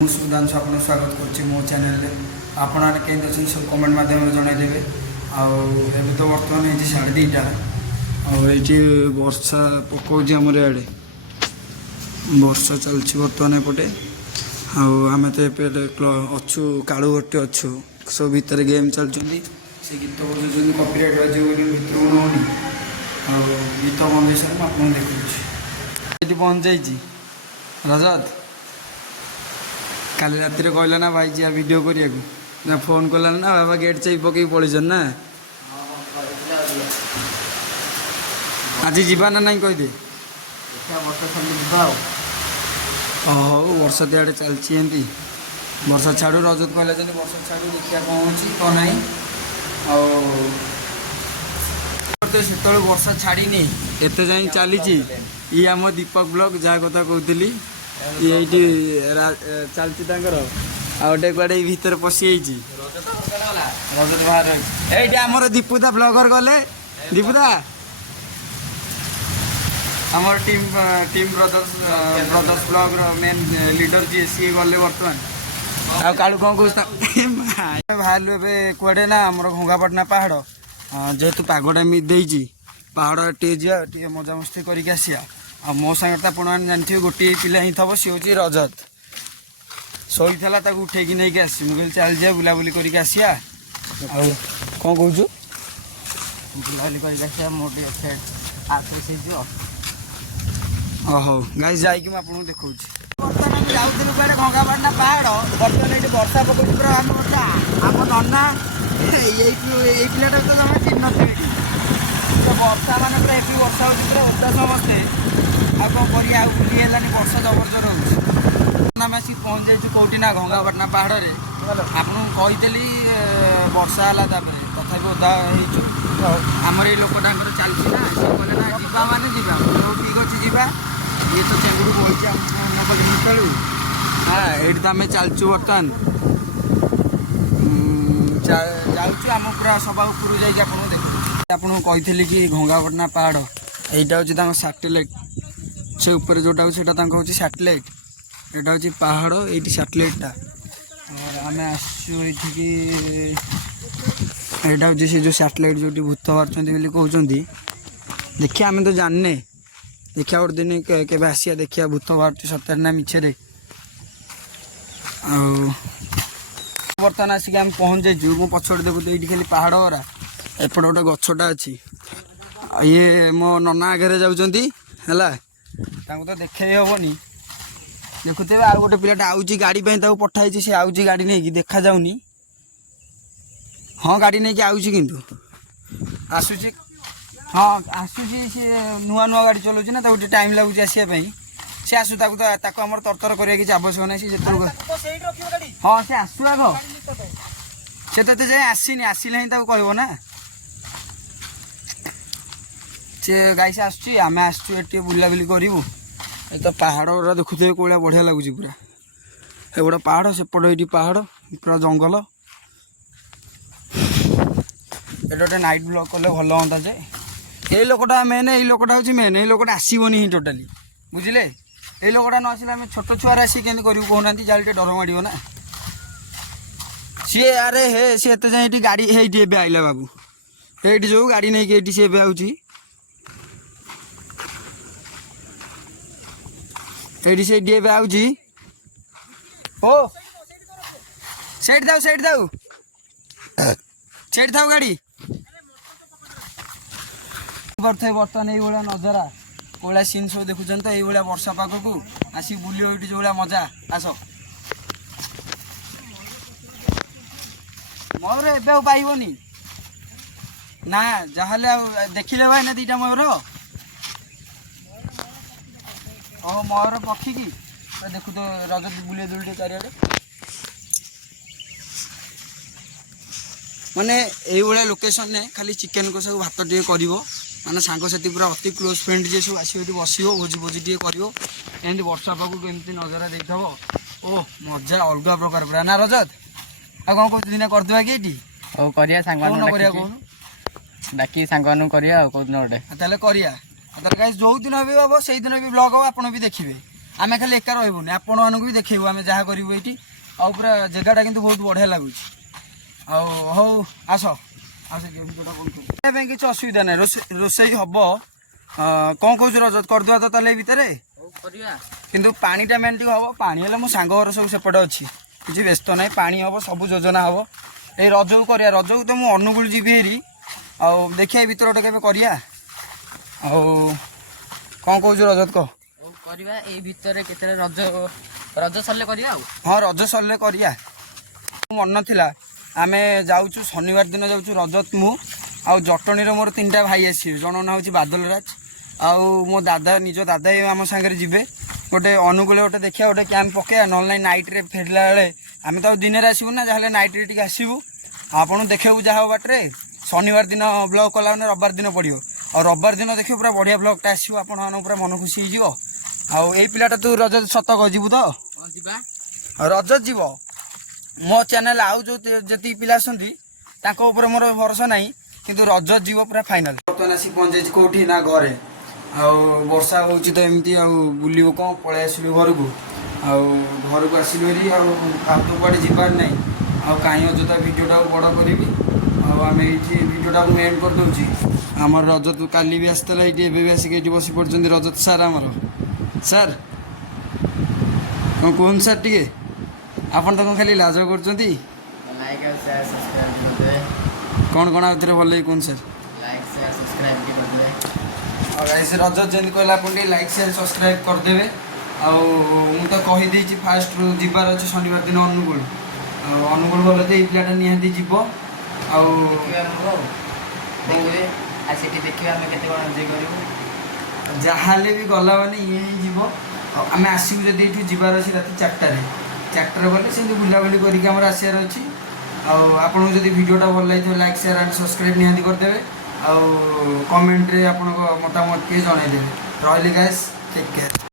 सुधांशु आप स्वागत कर मो चैनल आपने अच्छे सब कमेंट मध्यम जनईदेवे आबे तो बर्तमान ये 2:30 ये वर्षा पकाऊँ आमर इे वर्षा चलती बर्तमान एपटे आम तो अच्छु कालू घटे अच्छु सब भितर गेम चलती से गीत बजाऊँ कपिराइट बाजी भितर नौनी गीत बंद सारे आप देखुची पहुँच जाइए रजत काली रात कहला ना भाई जी वीडियो करिया फोन कला ना बाबा गेट चाबी पकई पलैसन ना आज जीवा ना नहीं कहदे हौ वर्षा तो इे चलती एमती वर्षा छाड़ू रजत कहला वर्षा छाड़ू देखिए कौन हो ना से वर्षा छाड़ी एत जाए चली ये आम दीपक ब्लॉग जहाँ कथा कहती ये चलती आउटे कड़े भीतर पशि रजत बाहर ये आमर दीपुदा ब्लॉगर गले दीपुदा आमर team brothers blog main leader जी सी गले बर्तमान आ कालू कौन कह बाहर कड़े ना आम घंगापाटना पहाड़ जेहेतु पगटा देजी पहाड़ टे जा मजा मस्ती करके आसिया आ मो सागर आप जानते गोटे पिला ही थब सी हूँ रजत शोला उठे नहीं कि आसी मुझे चल जा बुलाबुली करके आसिया कौन कौन बुलाबुली करके मोटे हौ गाई जाकि मुझे देखा बर्तमान जाऊँ कड़े घंगापाटना पहाड़ बर्तमान ये वर्षा पकड़ पूरा आम नना ये पिलाटा तो तुम चिन्ह वर्षा मान पूरा ये वर्षा हो पूरा ओदा समस्ते आ कौन करिया बुलीलानी वर्षा जबरजोर होमें आसिक पहुँच जाइए कौटी ना घंगापाटना पहाड़ में आपको कही वर्षा है तथा ओदा आमर ये लोकटा चलती ना सी कहले ना जीवा माने जीवा ठीक अच्छे जीवा ये तो चेंगुड़ बोलती खेलू हाँ ये तो आम चलचु बर्तमान जाऊँ आम पूरा सभा उपरू जाइए आपको कही कि घंगापाटना पहाड़ यहाँ हूँ सैटेलाइट से ऊपर जोटा हूँ सैटेलाइट यहाँ हूँ पहाड़ ये सैटेलाइटा आम आसुक यहाँ हूँ से जो सैटेलाइट जो भूत बाहर कहते देखिए आम तो जाने देखिए गोटे दिन के आसिया देखिए भूत बाहर सतर ना मिछे बर्तमान आसिक आम पहुँच जाइए मो पछड़ देखो तो ये खाली पहाड़ गरा एपटे गोटे गछटा अच्छी ये मो नना आगे जाऊँगी है तो देखे हेनी देखुते आ गोटे पिलाटा आउची गाड़ी पठाई सी आउची गाड़ी नहीं देखा जाऊनी हाँ गाड़ी नहीं आउची किंतु आसूची हाँ आसूची सी नुआ नुआ गाड़ी चलाऊँ ना गोटे टाइम लगुच आसापी सी आसू आमर तरतर करा कि आवश्यक ना सी जो हाँ सी आसू आग से तो जाए आसनी आसला ही कह ना सी गाई से आसुची आम आसुए बुलाबुली करूँ ये तो पहाड़ गुरा देखुए कौन बढ़िया लगुच पूरा ये गोटे पहाड़ सेपट ये पहाड़ पूरा जंगल ये गोटे नाइट ब्लॉक कले भल हाँ जे ये लोकटा मेन ये लोकटा हूँ मेन ये लोकटा आसबनी ही टोटाली बुझे ये लोकटा न आसले आम छोट छुआर आसिक केमी करूँ कहना जाए डर माड़ ना सी अरे हे सी एत जाए गाड़ी ये आइला बाबू ये जो गाड़ी नहीं कि सी आऊँगी ये से आऊँगी ओ सेठ दाऊ गाड़ी बर्तमान ये नजरा कौड़ा सीन सब देखुं तो ये वर्षा पाग को आसी बुल जो मजा आस मयूर एवं पाइबनी ना जहाँ देखिले भाई ना दीटा मयूर ओह मयूर पक्षी की देखु तो रजत बुले दुलटे चारिड़े माने ये लोकेशन ने खाली चिकेन को सब भात टे कर माने सांगसाथी पूरा अति क्लोज फ्रेंड जे सब आस बस भोजी भोजी टे कर वर्षा पाग एमती नजरा देख ओ मजा अलग प्रकार पूरा ना रजत आ कौन कहते दिन करदे कि और करिया डाकी सांग करिया गोटे जो दिन भी हम से दिन भी ब्लॉग हम आप भी देखिए ଆମେ ଖାଲି ଏକା ରହିବୁନି, ଆପଣମାନଙ୍କୁ ବି ଦେଖେଇବୁ ଆମେ ଯାହା କରିବୁ ଏଇଠି। ଆଉ ପୁରା ଜାଗାଟା କିନ୍ତୁ ବହୁତ ବଢ଼ିଆ ଲାଗୁଛି। ଆଉ ହଉ ଆସ ଆସ ଖାଇବା ପାଇଁ କିଛି ଅସୁବିଧା ନାହିଁ, ରୋଷେଇ ହବ। କ'ଣ କହୁଛୁ ରଜତ, କରିଦେବା ତ ତାହେଲେ ଏଇ ଭିତରେ? କିନ୍ତୁ ପାଣିଟା ମେନ୍ ଟିକେ ହବ। ପାଣି ହେଲେ ମୋ ସାଙ୍ଗ ଘର ସବୁ ସେପଟେ ଅଛି, କିଛି ବ୍ୟସ୍ତ ନାହିଁ। ପାଣି ହବ, ସବୁ ଯୋଜନା ହବ। ଏଇ ରଜକୁ କରିବା, ରଜକୁ ତ ମୁଁ ଅନୁଗୁଳ ଯିବି ହେରି। ଆଉ ଦେଖିବା ଏଇ ଭିତରେ ଗୋଟେ କେବେ କରିବା। ଆଉ କ'ଣ କହୁଛୁ ରଜତ କହ? କରିବା ଏଇ ଭିତରେ କେତେବେଳେ ରଜ ସରିଲେ କରିବା ଆଉ। ହଁ ରଜ ସରିଲେ କରିବା। ମନ ଥିଲା ଆମେ ଯାଉଛୁ ଶନିବାର ଦିନ ଯାଉଛୁ, ରଜତ ମୁଁ ଆଉ ଜଟଣୀର ମୋର 3ଟା ଭାଇ ଆସିବେ। ଜଣଙ୍କ ନାଁ ହେଉଛି ବାଦଲ ରାଜ, ଆଉ ମୋ ଦାଦା, ନିଜ ଦାଦା ଆମ ସାଙ୍ଗରେ ଯିବେ। ଗୋଟେ ଅନୁଗୁଳ ଗୋଟେ ଦେଖିବା, ଗୋଟେ କ୍ୟାମ୍ପ ପକେଇବା, ନହେଲେ ନାଇଁ ନାଇଟ୍ରେ ଫେରିଲା ବେଳେ। ଆମେ ତ ଆଉ ଦିନରେ ଆସିବୁ ନା, ଯାହେଲେ ନାଇଟ୍ରେ ଟିକେ ଆସିବୁ। ଆପଣଙ୍କୁ ଦେଖେଇବୁ ଯାହା ହଉ ବାଟରେ। ଶନିବାର ଦିନ ବ୍ଲଗ୍ କଲା ମାନେ ରବିବାର ଦିନ ପଡ଼ିବ, ଆଉ ରବିବାର ଦିନ ଦେଖିବ ପୁରା ବଢ଼ିଆ ବ୍ଲଗ୍ଟା ଆସିବ, ଆପଣମାନଙ୍କ ପୁରା ମନ ଖୁସି ହେଇଯିବ। ଆଉ ଏଇ ପିଲାଟା ତୁ ରଜତ ସତ ଯିବୁ ତ? ଯିବା। ରଜତ ଯିବ। ମୋ ଚ୍ୟାନେଲ ଆଉ ଯେଉଁ ଯେତିକି ପିଲା ଆସନ୍ତି ତାଙ୍କ ଉପରେ ମୋର ଭରସା ନାହିଁ, କିନ୍ତୁ ରଜତ ଯିବ ପୁରା ଫାଇନାଲ। ବର୍ତ୍ତମାନ ଆସି ପହଞ୍ଚିଛି କୋଉଠି ନା ଘରେ। ଆଉ ବର୍ଷା ହେଉଛି ତ ଏମିତି, ଆଉ ବୁଲିବ କ'ଣ, ପଳେଇ ଆସିଲୁ ଘରକୁ। ଆଉ ଘରକୁ ଆସିଲୁ ହେରି, ଆଉ ତ କୁଆଡ଼େ ଯିବାର ନାହିଁ। ଆଉ କାହିଁ ଅଯଥା ଭିଡ଼ିଓଟାକୁ ବଡ଼ କରିବି। ଆଉ ଆମେ ଏଇଠି ଭିଡ଼ିଓଟାକୁ ମୁଁ ଏଣ୍ଡ କରିଦେଉଛି। ଆମର ରଜତ କାଲି ବି ଆସିଥିଲା ଏଇଠି, ଏବେ ବି ଆସିକି ଏଇଠି ବସି ପଡ଼ିଛନ୍ତି ରଜତ ସାର୍ ଆମର। ସାର୍ କ'ଣ କୁହନ୍ତୁ ସାର୍ ଟିକେ? ଆପଣ ତ କ'ଣ ଖାଲି ଲାଜ କରୁଛନ୍ତି? ଲାଇକ୍ ଆଉ ସେୟାର ସବସ୍କ୍ରାଇବ କରିଦେବେ। କ'ଣ କ'ଣ ଆଉ ଥରେ ଭଲ ଲାଗି କୁହନ୍ତୁ ସାର୍? ଲାଇକ୍ ସେୟାର ସବସ୍କ୍ରାଇବ ବି କରିଦେବେ। ଆଉ ଗାଇସ୍ ରଜତ ଯେମିତି କହିଲା, ଆପଣ ଟିକେ ଲାଇକ୍ ସେୟାର ସବସ୍କ୍ରାଇବ କରିଦେବେ। ଆଉ ମୁଁ ତ କହିଦେଇଛି ଫାଷ୍ଟରୁ ଯିବାର ଅଛି ଶନିବାର ଦିନ ଅନୁଗୁଳ। ଆଉ ଅନୁଗୁଳ ଗଲେ ତ ଏଇ ପିଲାଟା ନିହାତି ଯିବ। ଆଉ ଦେଖିବେ ଆମକୁ, ଆଉ ଦେଖିବେ ଆଉ ସେଠି ଦେଖିବା ଆମେ କେତେ କ'ଣ ଏନ୍ଜୟ କରିବୁ। ଯାହାହେଲେ ବି ଗଲା ମାନେ ଇଏ ହିଁ ଯିବ। ଆଉ ଆମେ ଆସିବୁ ଯଦି ଏଇଠୁ ଯିବାର ଅଛି ରାତି 4ଟାରେ ଗଲେ ସେମିତି ବୁଲାବୁଲି କରିକି ଆମର ଆସିବାର ଅଛି। ଆଉ ଆପଣଙ୍କୁ ଯଦି ଭିଡ଼ିଓଟା ଭଲ ଲାଗିଥିବ ଲାଇକ୍ ସେୟାର ଆଣ୍ଡ ସବସ୍କ୍ରାଇବ ନିହାତି କରିଦେବେ। ଆଉ କମେଣ୍ଟରେ ଆପଣଙ୍କ ମତାମତ ଟିକେ ଜଣାଇଦେବେ। ରହିଲି ଗାଇସ୍, ଟେକ୍ କେୟାର।